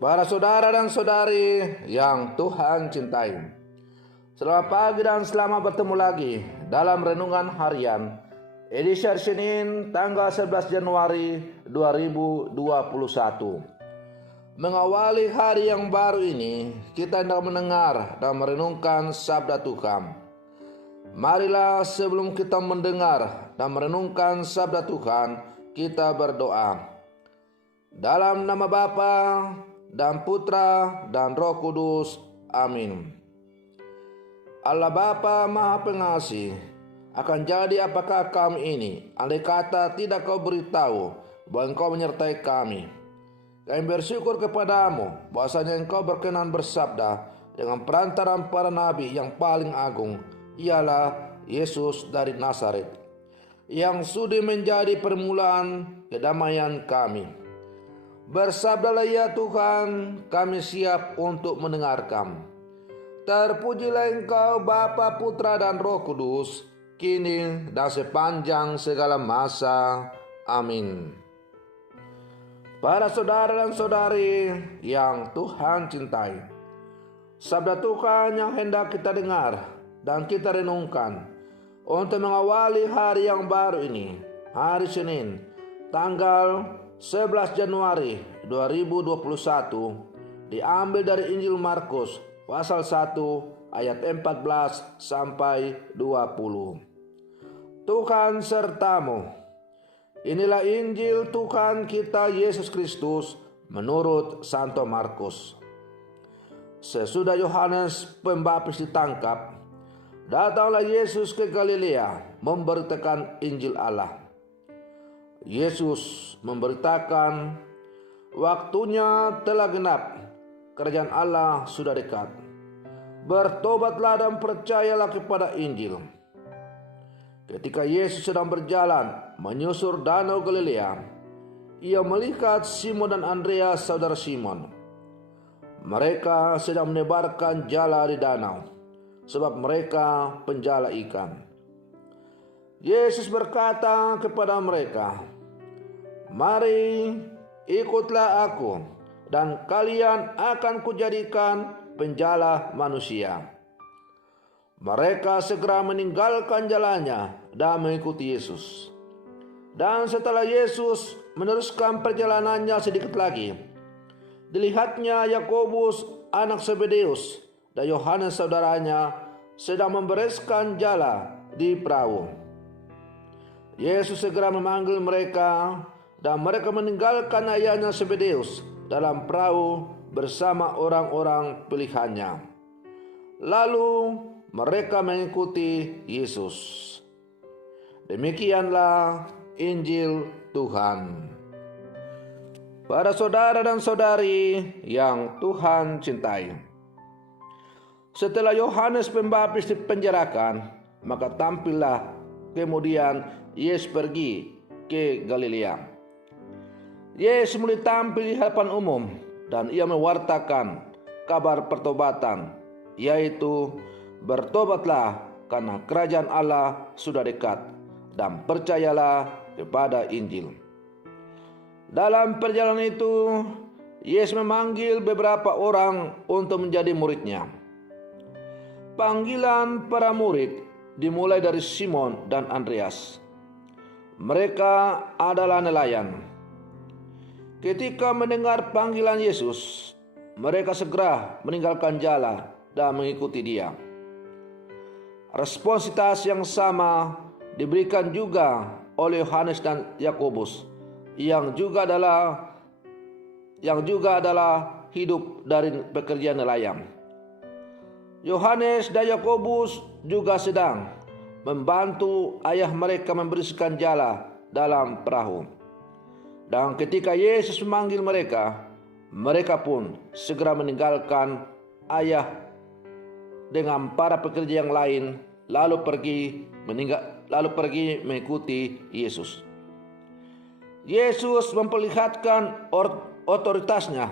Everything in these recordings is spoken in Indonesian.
Para saudara dan saudari yang Tuhan cintai, selamat pagi dan selamat bertemu lagi dalam Renungan Harian edisi hari Senin tanggal 11 Januari 2021. Mengawali hari yang baru ini, kita hendak mendengar dan merenungkan sabda Tuhan. Marilah sebelum kita mendengar dan merenungkan sabda Tuhan, kita berdoa. Dalam nama Bapa dan Putra dan Roh Kudus. Amin. Allah Bapa Maha Pengasih, akan jadi apakah kami ini andai kata tidak Kau beritahu bahwa Engkau menyertai kami. Kami bersyukur kepadamu bahwasanya Engkau berkenan bersabda dengan perantaran para nabi yang paling agung, ialah Yesus dari Nazaret, yang sudi menjadi permulaan kedamaian kami. Bersabdalah ya Tuhan, kami siap untuk mendengarkan. Terpujilah Engkau Bapa, Putra dan Roh Kudus, kini dan sepanjang segala masa. Amin. Para saudara dan saudari yang Tuhan cintai, sabda Tuhan yang hendak kita dengar dan kita renungkan untuk mengawali hari yang baru ini, hari Senin, tanggal 11 Januari 2021, diambil dari Injil Markus pasal 1 ayat 14 sampai 20. Tuhan sertamu. Inilah Injil Tuhan kita Yesus Kristus menurut Santo Markus. Sesudah Yohanes Pembaptis ditangkap, datanglah Yesus ke Galilea memberitakan Injil Allah. Yesus memberitakan, waktunya telah genap, kerajaan Allah sudah dekat. Bertobatlah dan percayalah kepada Injil. Ketika Yesus sedang berjalan menyusur danau Galilea, Ia melihat Simon dan Andreas saudara Simon. Mereka sedang menebarkan jala di danau, sebab mereka penjala ikan. Yesus berkata kepada mereka, "Mari, ikutlah aku, dan kalian akan kujadikan penjala manusia." Mereka segera meninggalkan jalannya dan mengikuti Yesus. Dan setelah Yesus meneruskan perjalanannya sedikit lagi, dilihatnya Yakobus anak Zebedeus dan Yohanes saudaranya sedang membereskan jala di perahu. Yesus segera memanggil mereka, dan mereka meninggalkan ayahnya Zebedeus dalam perahu bersama orang-orang pilihannya. Lalu mereka mengikuti Yesus. Demikianlah Injil Tuhan. Para saudara dan saudari yang Tuhan cintai, setelah Yohanes Pembaptis dipenjarakan, maka tampillah kemudian Yesus pergi ke Galilea. Yesus mulai tampil di hadapan umum dan Ia mewartakan kabar pertobatan, yaitu bertobatlah karena kerajaan Allah sudah dekat, dan percayalah kepada Injil. Dalam perjalanan itu, Yesus memanggil beberapa orang untuk menjadi muridnya. Panggilan para murid dimulai dari Simon dan Andreas. Mereka adalah nelayan. Ketika mendengar panggilan Yesus, mereka segera meninggalkan jala dan mengikuti Dia. Responsitas yang sama diberikan juga oleh Yohanes dan Yakobus, yang juga adalah hidup dari pekerjaan nelayan. Yohanes dan Yakobus juga sedang membantu ayah mereka membersihkan jala dalam perahu. Dan ketika Yesus memanggil mereka, mereka pun segera meninggalkan ayah dengan para pekerja yang lain, lalu pergi mengikuti Yesus. Yesus memperlihatkan otoritasnya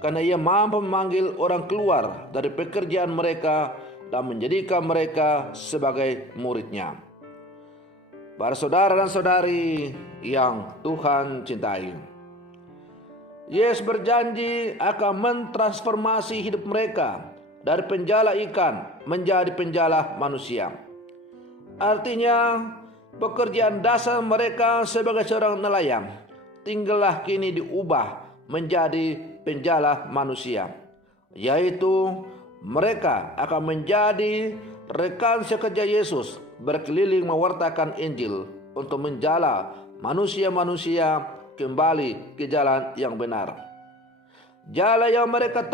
karena Ia mampu memanggil orang keluar dari pekerjaan mereka dan menjadikan mereka sebagai murid-Nya. Para saudara dan saudari yang Tuhan cintai, Yesus berjanji akan mentransformasi hidup mereka dari penjala ikan menjadi penjala manusia. Artinya, pekerjaan dasar mereka sebagai seorang nelayan tinggallah kini diubah menjadi penjala manusia, yaitu mereka akan menjadi rekan sekerja Yesus berkeliling mewartakan Injil untuk menjala manusia-manusia kembali ke jalan yang benar. Jalan yang mereka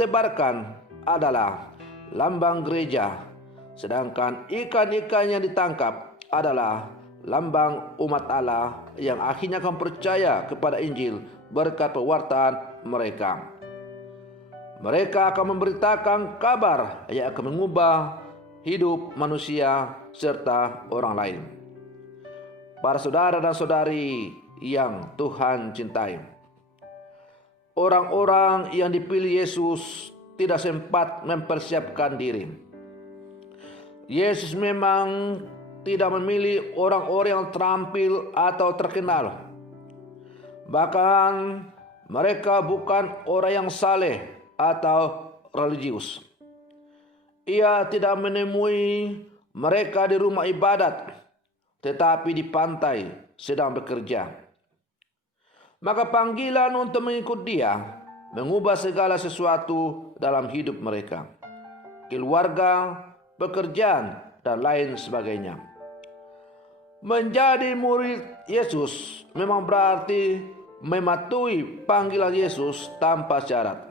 tebarkan adalah lambang gereja, sedangkan ikan-ikan yang ditangkap adalah lambang umat Allah yang akhirnya akan percaya kepada Injil berkat pewartaan mereka. Mereka akan memberitakan kabar yang akan mengubah hidup manusia serta orang lain. Para saudara dan saudari yang Tuhan cintai, orang-orang yang dipilih Yesus tidak sempat mempersiapkan diri. Yesus memang tidak memilih orang-orang yang terampil atau terkenal. Bahkan mereka bukan orang yang saleh atau religius. Ia tidak menemui mereka di rumah ibadat, tetapi di pantai sedang bekerja. Maka panggilan untuk mengikut Dia mengubah segala sesuatu dalam hidup mereka, keluarga, pekerjaan, dan lain sebagainya. Menjadi murid Yesus memang berarti mematuhi panggilan Yesus tanpa syarat.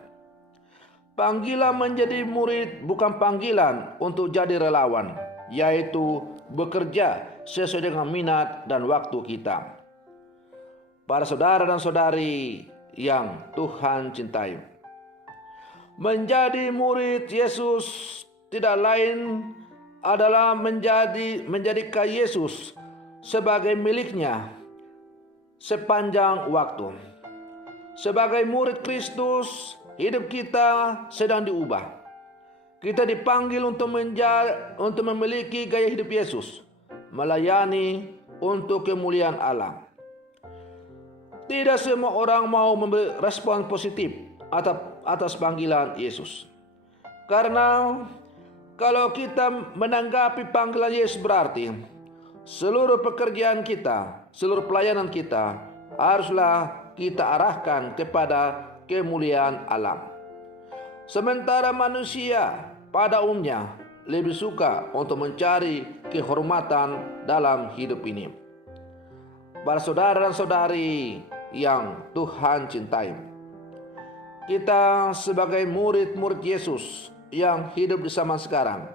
Panggilan menjadi murid bukan panggilan untuk jadi relawan, yaitu bekerja sesuai dengan minat dan waktu kita. Para saudara dan saudari yang Tuhan cintai, menjadi murid Yesus tidak lain adalah menjadikan Yesus sebagai miliknya sepanjang waktu. Sebagai murid Kristus, hidup kita sedang diubah. Kita dipanggil untuk memiliki gaya hidup Yesus, melayani untuk kemuliaan Allah. Tidak semua orang mau memberi respon positif atas panggilan Yesus. Karena kalau kita menanggapi panggilan Yesus berarti seluruh pekerjaan kita, seluruh pelayanan kita haruslah kita arahkan kepada kemuliaan Allah. Sementara manusia pada umumnya lebih suka untuk mencari kehormatan dalam hidup ini. Para saudara dan saudari yang Tuhan cintai, kita sebagai murid-murid Yesus yang hidup di zaman sekarang,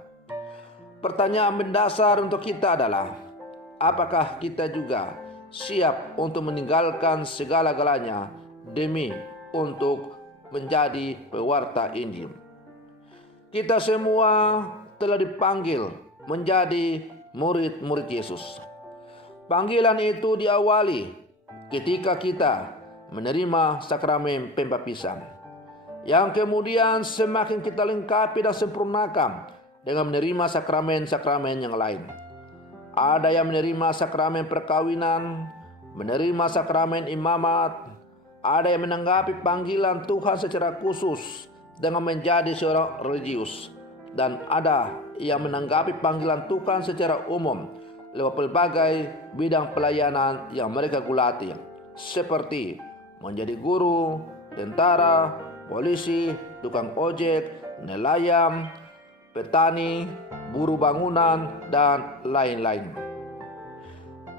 pertanyaan mendasar untuk kita adalah, apakah kita juga siap untuk meninggalkan segala-galanya demi untuk menjadi pewarta Injil? Kita semua telah dipanggil menjadi murid-murid Yesus. Panggilan itu diawali ketika kita menerima sakramen pembaptisan, yang kemudian semakin kita lengkapi dan sempurnakan dengan menerima sakramen-sakramen yang lain. Ada yang menerima sakramen perkawinan, menerima sakramen imamat, ada yang menanggapi panggilan Tuhan secara khusus dengan menjadi seorang religius, dan ada yang menanggapi panggilan Tuhan secara umum lewat berbagai bidang pelayanan yang mereka gulati, seperti menjadi guru, tentara, polisi, tukang ojek, nelayan, petani, buruh bangunan, dan lain-lain.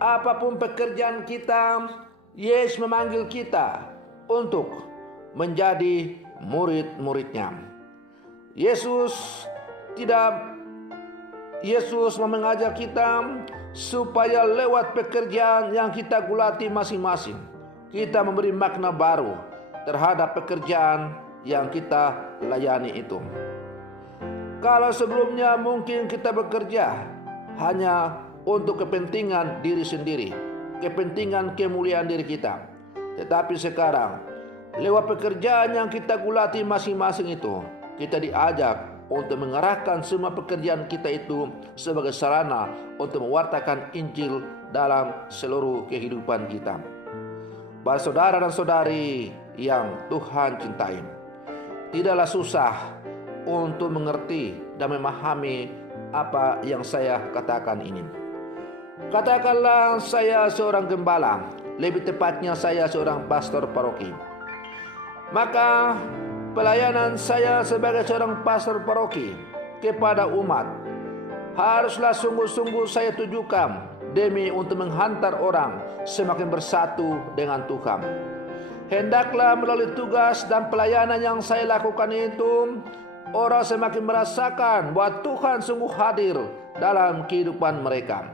Apapun pekerjaan kita, Yesus memanggil kita untuk menjadi murid-muridnya. Yesus mengajak kita supaya lewat pekerjaan yang kita gulati masing-masing, kita memberi makna baru terhadap pekerjaan yang kita layani itu. Kalau sebelumnya mungkin kita bekerja hanya untuk kepentingan diri sendiri, kepentingan kemuliaan diri kita, tetapi sekarang lewat pekerjaan yang kita gulati masing-masing itu, kita diajak untuk mengarahkan semua pekerjaan kita itu sebagai sarana untuk mewartakan Injil dalam seluruh kehidupan kita. Para saudara dan saudari yang Tuhan cintai. Tidaklah susah untuk mengerti dan memahami apa yang saya katakan ini. Katakanlah saya seorang gembala, lebih tepatnya saya seorang pastor paroki. Maka pelayanan saya sebagai seorang pastor paroki kepada umat haruslah sungguh-sungguh saya tujukan demi untuk menghantar orang semakin bersatu dengan Tuhan. Hendaklah melalui tugas dan pelayanan yang saya lakukan itu, orang semakin merasakan bahwa Tuhan sungguh hadir dalam kehidupan mereka.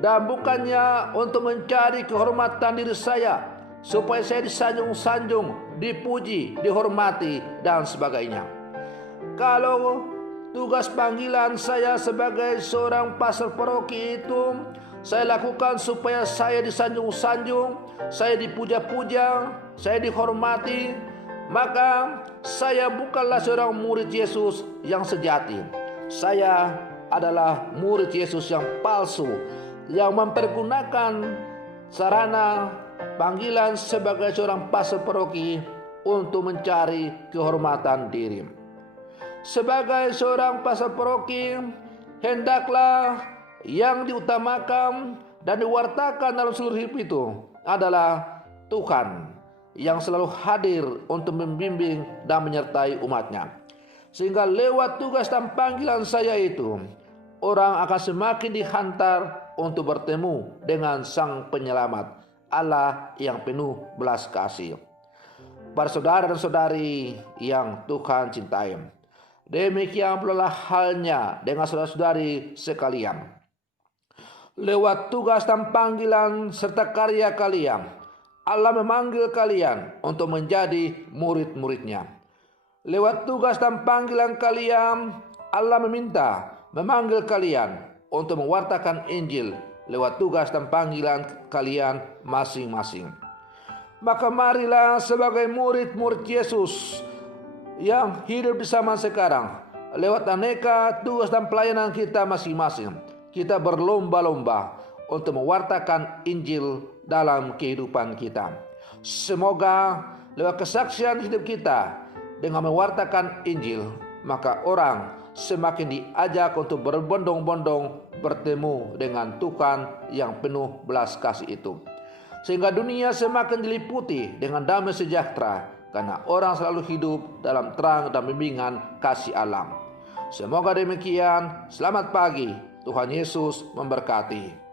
Dan bukannya untuk mencari kehormatan diri saya, supaya saya disanjung-sanjung, dipuji, dihormati, dan sebagainya. Kalau tugas panggilan saya sebagai seorang pastor paroki itu saya lakukan supaya saya disanjung-sanjung, saya dipuja-puja, saya dihormati, maka saya bukanlah seorang murid Yesus yang sejati. Saya adalah murid Yesus yang palsu, yang mempergunakan sarana panggilan sebagai seorang pastor paroki untuk mencari kehormatan diri. Sebagai seorang pastor paroki, hendaklah yang diutamakan dan diwartakan dalam seluruh hidup itu adalah Tuhan yang selalu hadir untuk membimbing dan menyertai umatnya. Sehingga lewat tugas dan panggilan saya itu, orang akan semakin dihantar untuk bertemu dengan Sang Penyelamat, Allah yang penuh belas kasih. Para saudara dan saudari yang Tuhan cintai, demikian pula halnya dengan saudara-saudari sekalian. Lewat tugas dan panggilan serta karya kalian, Allah memanggil kalian untuk menjadi murid-muridnya. Lewat tugas dan panggilan kalian, Allah memanggil kalian untuk mewartakan Injil lewat tugas dan panggilan kalian masing-masing. Maka marilah sebagai murid-murid Yesus yang hidup di zaman sekarang, lewat aneka tugas dan pelayanan kita masing-masing, kita berlomba-lomba untuk mewartakan Injil dalam kehidupan kita. Semoga lewat kesaksian hidup kita dengan mewartakan Injil, maka orang semakin diajak untuk berbondong-bondong bertemu dengan Tuhan yang penuh belas kasih itu. Sehingga dunia semakin diliputi dengan damai sejahtera, karena orang selalu hidup dalam terang dan bimbingan kasih Allah. Semoga demikian. Selamat pagi. Tuhan Yesus memberkati.